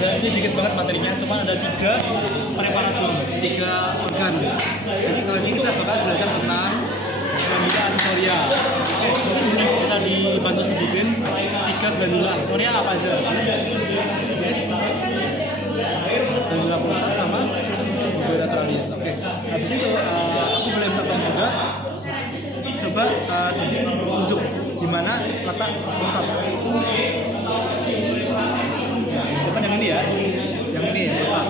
Ini dikit banget materinya, cuma ada 3 preparatur, 3 organ. Jadi kali ini kita bakal belajar tentang glandula aksesoria. Oke, mungkin ini bisa dibantu sebutin 3 glandula aksesoria apa aja? Glandula prostat sama glandula lateralis. Oke, habis itu aku boleh minta tolong juga. Coba tunjuk di mana letak prostat. Depan yang ini ya, yang ini prostat.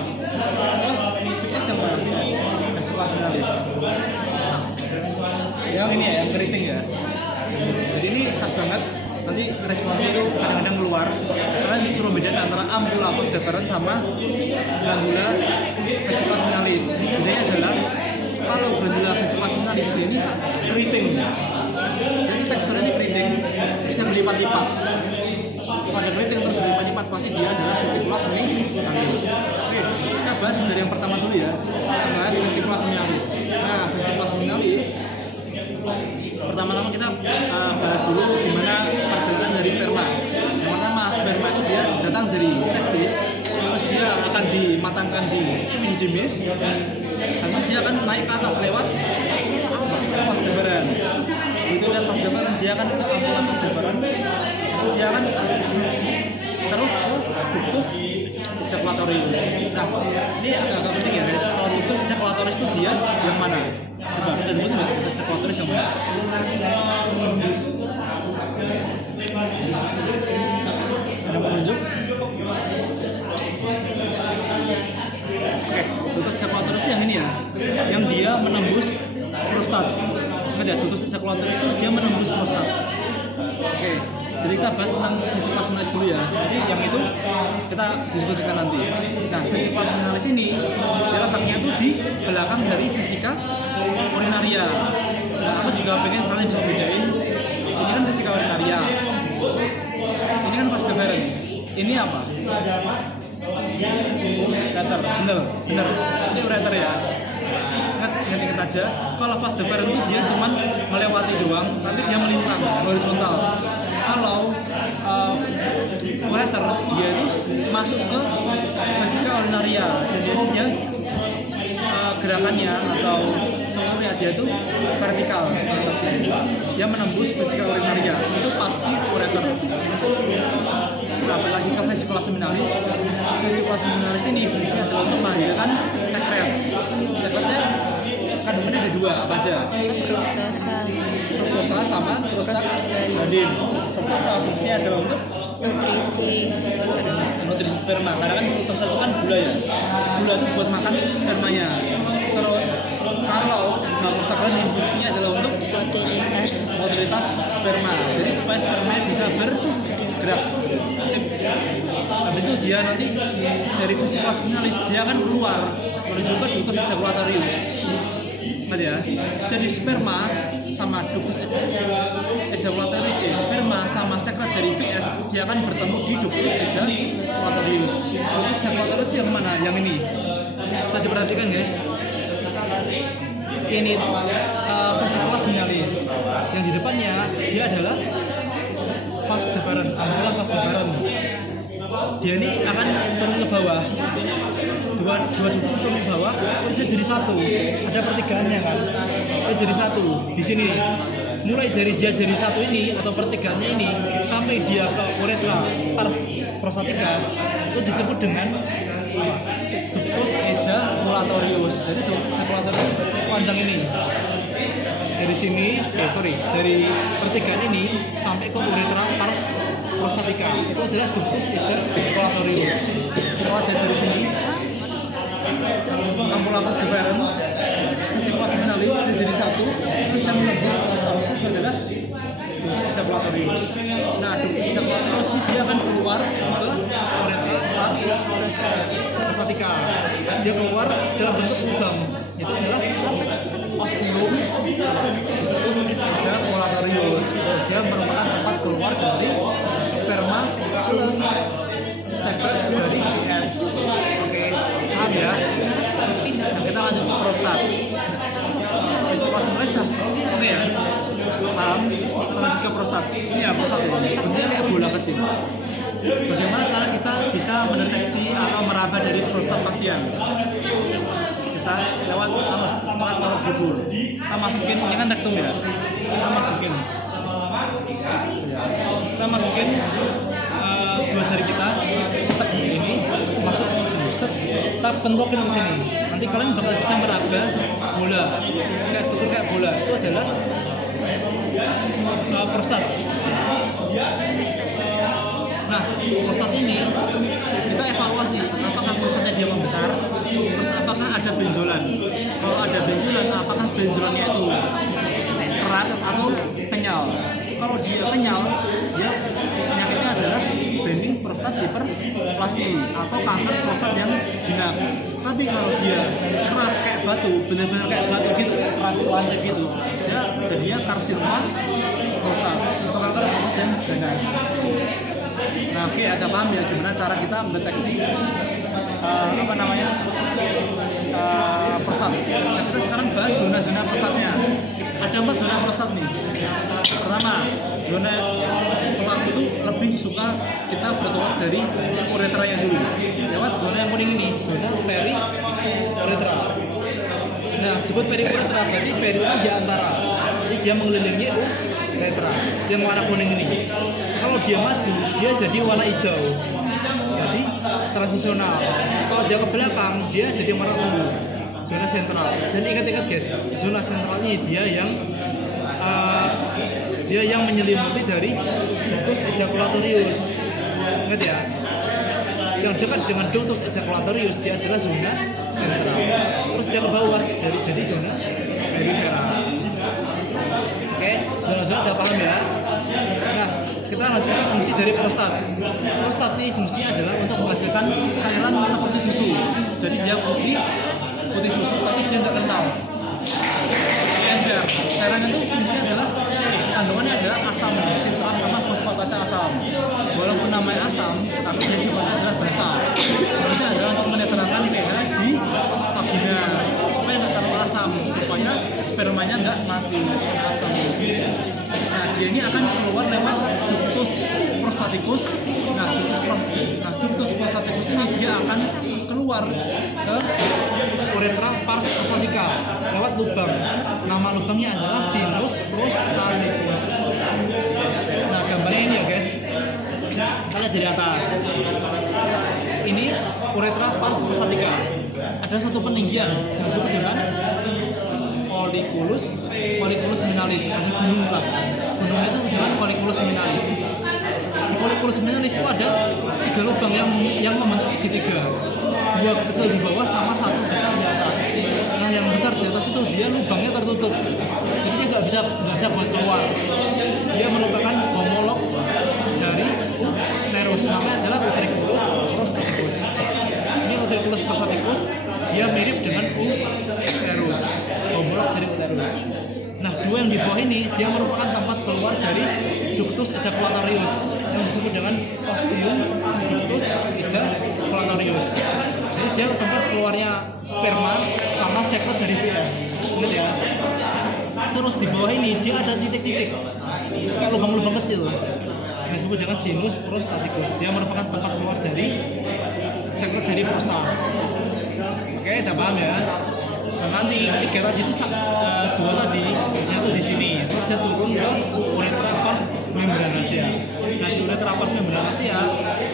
Terus VS yang mana? Vesicular finalis. Yang ini ya, yang keriting ya. Jadi ini khas banget. Nanti responsnya itu kadang-kadang keluar. Kalian suruh bedain antara ampula vas deferens sama glandula vesicular finalis. Bedanya adalah kalau glandula vesicular finalis ini keriting. Jadi teksturnya ini keriting, bisa berlipat-lipat. Pada keriting terus berlipat-lipat pasti dia adalah vesicular finalis. Oke, kita bahas dari yang pertama dulu ya. Kita bahas vesicular finalis. Nah, vesicular finalis pertama-tama kita bahas dulu gimana perjalanan dari sperma. Yang pertama, sperma itu dia datang dari testis, terus dia akan dimatangkan di epididymis, karena dia akan naik ke atas lewat vas deferens. Itu dan vas deferens dia akan ke ampula vas deferens, terus dia akan terus ke ductus ejaculatorius. Nah, ini agak penting ya guys. Kalau ductus ejaculatorius itu dia yang mana? Coba bisa disebut nggak ductus ejaculatorius yang mana? Ada penunjuk? Oke, ductus ejaculatorius itu yang ini ya, yang dia menembus prostat. Ingat ya, ductus ejaculatorius itu dia menembus prostat. Oke, jadi kita bahas tentang vesicular finalis dulu ya. Jadi yang itu kita diskusikan nanti. Nah, vesicular finalis ini dia letaknya itu di belakang dari vesika urinaria. Nah, aku juga pengen kalian bisa bedain. Ini kan vesika urinaria. Ini kan vas deferens. Ini apa? Ureter, bener. Ini ureter ya. Ingat aja, kalau vas deferens itu dia cuma melewati doang, tapi dia melintang horizontal. Kalau ureter dia itu masuk ke vesika urinaria, jadi dia gerakannya atau seluruhnya dia itu vertikal atasnya. Dia menembus vesika urinaria, itu pasti ureter. Nah, lagi ke vesicular seminalis. Vesicular seminalis ini fungsinya adalah untuk menghasilkan sekret. Sekretnya kandungannya ada 2, apa aja? Fruktosa sama prostaglandin. Fruktosa fungsinya adalah untuk nutrisi sperma. Karena kan fruktosa itu kan gula ya. Gula itu buat makan spermanya. Terus kalau prostaglandin fungsinya adalah untuk motilitas sperma. Jadi supaya sperma bisa bergerak. Habis itu dia nanti dari vesicular finalis dia akan keluar menuju ke ductus ejaculatorius. Ya, jadi sperma sama ductus ejaculatorius, sperma sama sekret dari VS dia akan bertemu di ductus ejaculatorius. Ductus ejaculatorius yang mana? Yang ini. Bisa diperhatikan guys. Ini vesicular finalis. Yang di depannya dia adalah vas deferens, ampula vas deferens. Dia ini akan turun ke bawah. Dua ductus turun ke bawah, terus dia jadi satu. Ada pertigaannya kan? Dia jadi satu di sini. Mulai dari dia jadi satu ini atau pertigaannya ini sampai dia ke uretra pars prostatica itu disebut dengan ductus ejaculatorius. Jadi ductus ejaculatorius sepanjang ini. Dari sini, dari pertigaan ini sampai ke uretra pars prostatica itu adalah ductus ejaculatorius. Kalau dari sini, ampula vas deferens, vesicular finalis itu jadi satu, terus yang menembus prostat itu adalah ductus ejaculatorius. Nah, ductus ejaculatorius ini dia akan keluar ke uretra pars prostatica. Dia keluar dalam bentuk lubang. Itu adalah ostium ductus ejaculatorius. Dia merupakan tempat keluar dari sperma plus sekret dari VS. Oke, paham ya? Nah, kita lanjut ke prostat. Vesicular finalis dah. Oke ya? Paham? Kita lanjut ke prostat. Ini ya prostat ya. Bentuknya kayak bola kecil. Bagaimana cara kita bisa mendeteksi meraba dari prostat pasien. Kita lewat colok bubur. Kita masukin, ini kan rektum ya. Kita masukin dua jari kita tetek ini masuk ke sini, kita pentokin ke sini. Nanti kalian bakal bisa meraba bola, kayak struktur kayak bola. Itu adalah prostat. Nah, prostat ini kita evaluasi apakah prostatnya dia membesar, terus apakah ada benjolan. Kalau ada benjolan, apakah benjolannya itu keras atau kenyal. Kalau dia kenyal, dia penyakitnya adalah benign prostat hiperplasia atau kanker prostat yang jinak. Tapi kalau dia keras kayak batu, benar-benar kayak batu gitu, keras lancip gitu, dia jadinya karsinoma prostat atau kanker prostat yang ganas. Nah, oke, agak paham ya gimana cara kita mendeteksi prostat. Nah, kita sekarang bahas zona-zona prostatnya. Ada 4 zona prostat nih. Pertama, zona pelaku itu lebih suka kita bertolak dari uretranya dulu. Lewat zona yang kuning ini, zona peri-uretra. Nah, disebut peri-uretra berarti peri itu di antara. Jadi dia mengelilingi uretra. Yang warna kuning ini. Kalau dia maju, dia jadi warna hijau. Jadi transisional. Kalau dia ke belakang, dia jadi warna ungu. Zona sentral. Dan ingat-ingat guys, zona sentral ini dia yang menyelimuti dari ductus ejaculatorius. Ingat ya, yang dekat dengan ductus ejaculatorius dia adalah zona sentral. Terus dia ke bawah jadi zona perifera. Oke, zona-zona udah paham ya. Nah, kita lanjutkan fungsi dari prostat. Prostat ini fungsinya adalah untuk menghasilkan cairan seperti susu. Jadi dia putih susu tapi dia nggak kental. Encer. Cairan itu fungsinya adalah kandungannya adalah asam sitrat sama fosfatase asam. Walaupun namanya asam, tapi dia sifatnya adalah basa. Fungsinya adalah untuk menetralkan pH di vagina supaya nggak terlalu asam, supaya spermanya nggak mati asam. Nah, dia ini akan keluar lewat ductus prostaticus. Nah, ductus prostaticus ini dia akan keluar ke uretra pars prostatica lewat lubang. Nama lubangnya adalah sinus prostaticus. Nah, gambarnya ini ya guys. Kita lihat dari atas. Ini uretra pars prostatica. Ada satu peninggian yang disebut dengan folliculus minalis. Ada gunung lah. Gunungnya itu dengan folliculus minalis. Di folliculus minalis itu ada 3 lubang yang membentuk segitiga. 2 kecil di bawah sama 1 besar di atas. Nah, yang besar di atas itu dia lubangnya tertutup. Jadi dia nggak bisa buat keluar. Dia merupakan homolog dari uterus. Namanya adalah uterus prostaticus. Ini uterus prostaticus. Dia mirip dengan uterus, homolog dari uterus. Nah, 2 yang di bawah ini dia merupakan tempat keluar dari ductus ejaculatorius yang disebut dengan ostium ductus ejaculatorius. Jadi dia tempat keluarnya sperma sama sekret dari fetus. Ingat ya. Terus di bawah ini dia ada titik-titik kayak lubang-lubang kecil yang disebut dengan sinus prostaticus. Dia merupakan tempat keluar dari sekret dari prostat. Oke, udah paham ya. Nah, nanti 3 tadi itu 2 tadi nyatu di sini, terus dia turun ke uretra pars membranacea. Nah, di uretra pars membranacea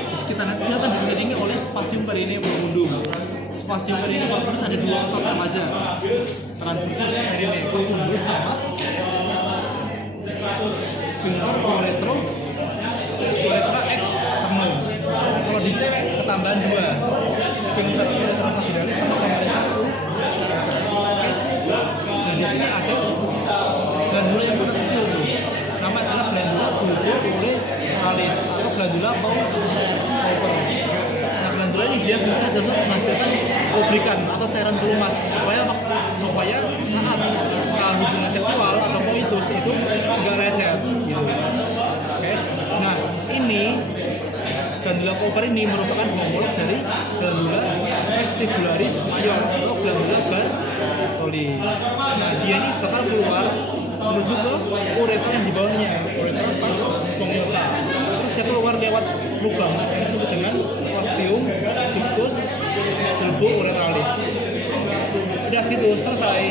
di sekitar nanti akan dikelilingi oleh spasium perineum profundum. Spasium perineum profundus ada 2 otot remaja, transversus perineum profundus sama sphincter uretra externum. Kalau di cewek ketambahan 2, sphincter uretra vaginalis sama pemeriksaan 1. Dan di sini ada glandula yang sangat kecil tuh. Nama adalah glandula bulbourethralis atau glandula Pauper. Nah, glandula ini dia bisa untuk menghasilkan lubrikan atau cairan pelumas supaya saat hubungan seksual atau koitus itu enggak lecet gitu. Oke. Nah, ini glandula Pauper ini merupakan homolog dari glandula vestibularis mayor atau glandula Bartoli. Nah, dia ini bakal keluar menuju ke uretra yang di bawahnya, uretra pars spongiosum. Terus dia keluar lewat lubang yang disebut dengan ostium ductus bubuk orientalis. Udah gitu selesai.